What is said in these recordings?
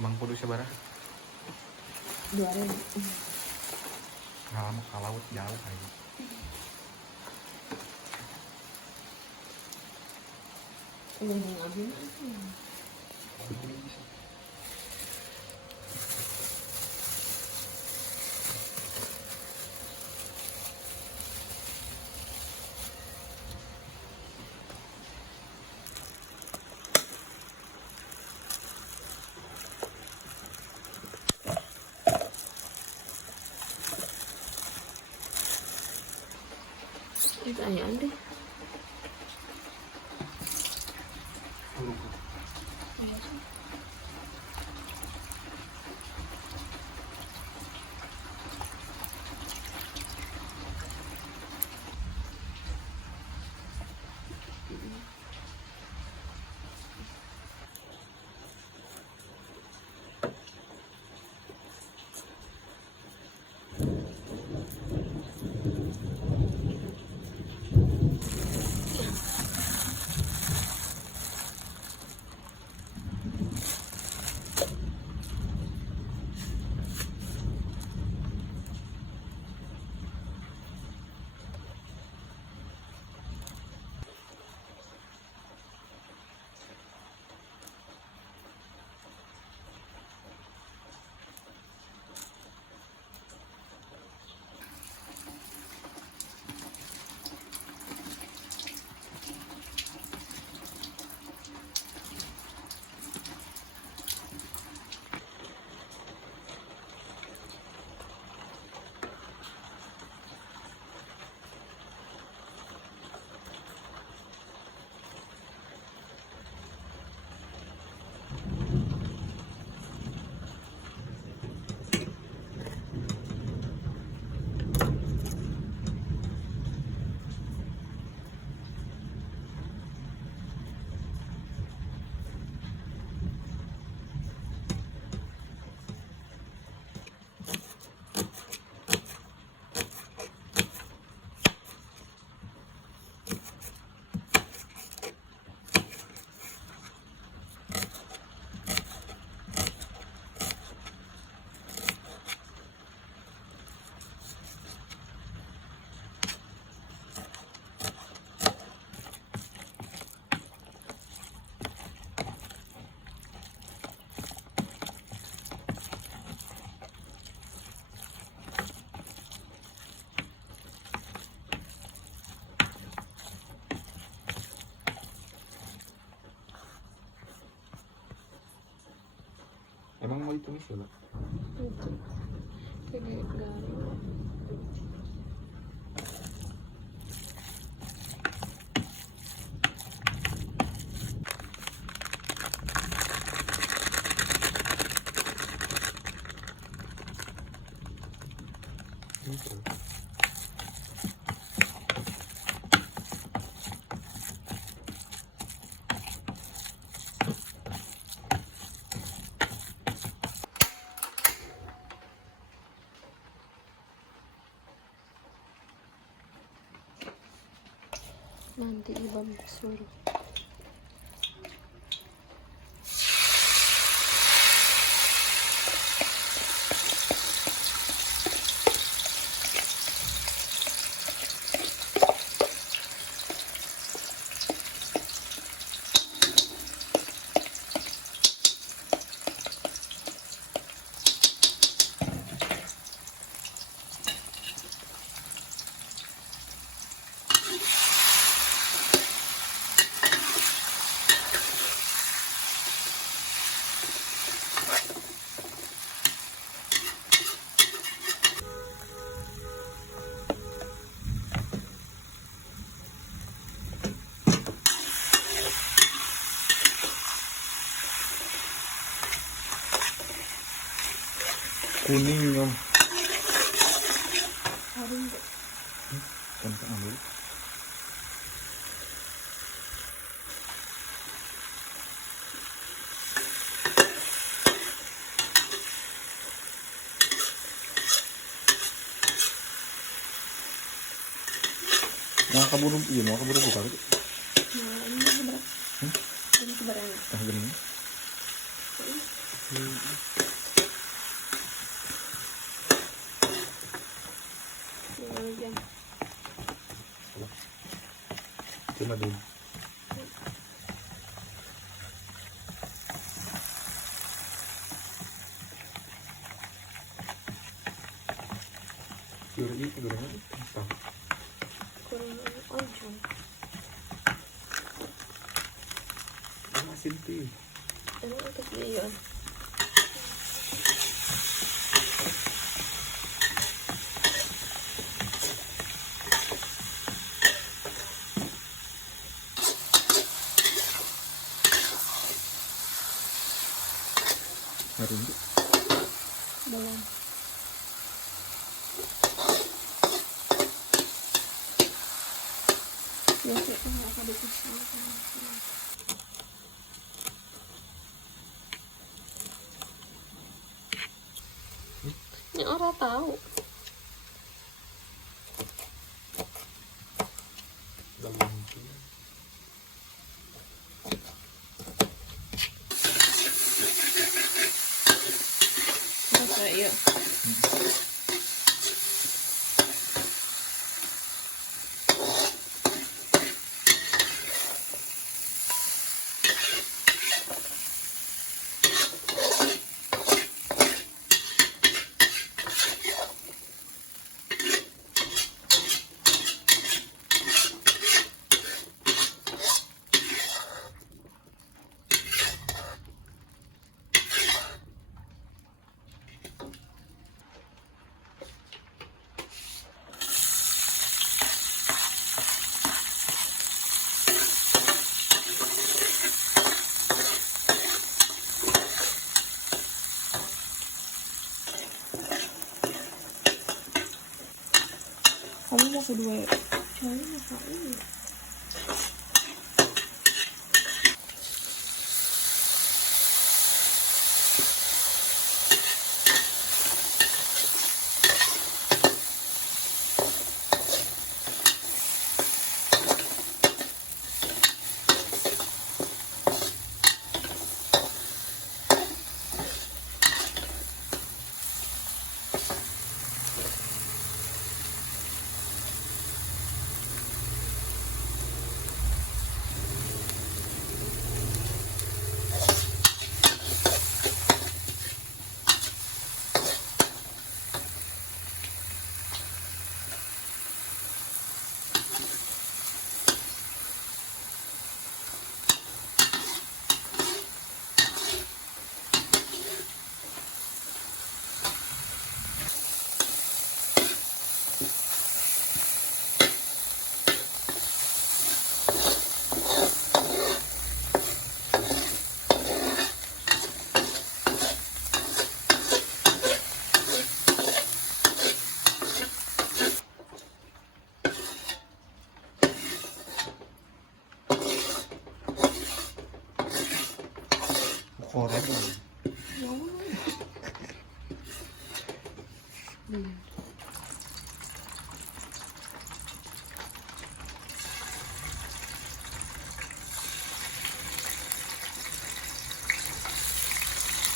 Emang kudu sabaraha? 2.000. Ngalamu ka laut jauh aja. Udah ngambil pertanyaan deh. Emang mau ditumis ya, Pak? Itu kayak garing. Gitu. Nanti Ibam suruh. Kuning dong. Harum deh. Kan ambil. Mau kabur, iya mau kabur buka itu. Nah, ini seberapa? Ini seberapa? Gini. Lalagyan. Cuma din. Siguro dito, siguro nga. Basta. Kurang ano, dyan. Ang asin to eh. Ano ang kasi yun? Meron din. Bawang. Biasa ko nga ako dito sa Ni ora tahu. Dalam itu. Basta iya. Kamu mau kedua ya? Cowoknya ngapain? Koran.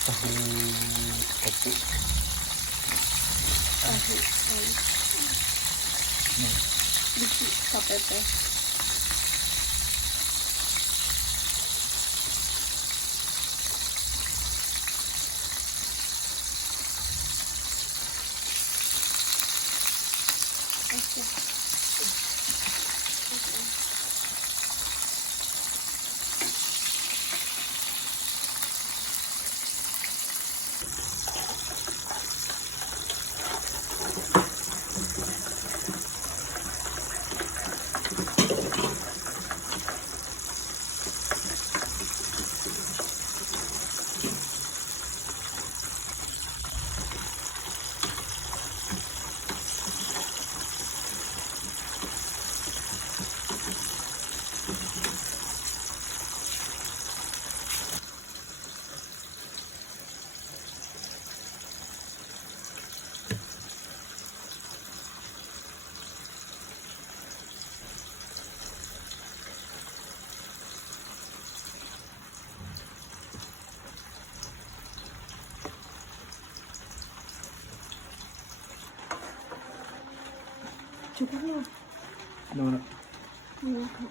Tahu kopi. Tahu, tahu. Biji KPP. ชุบให้หน่อย โน่น นี่ค่ะ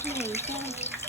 ใช่ใช่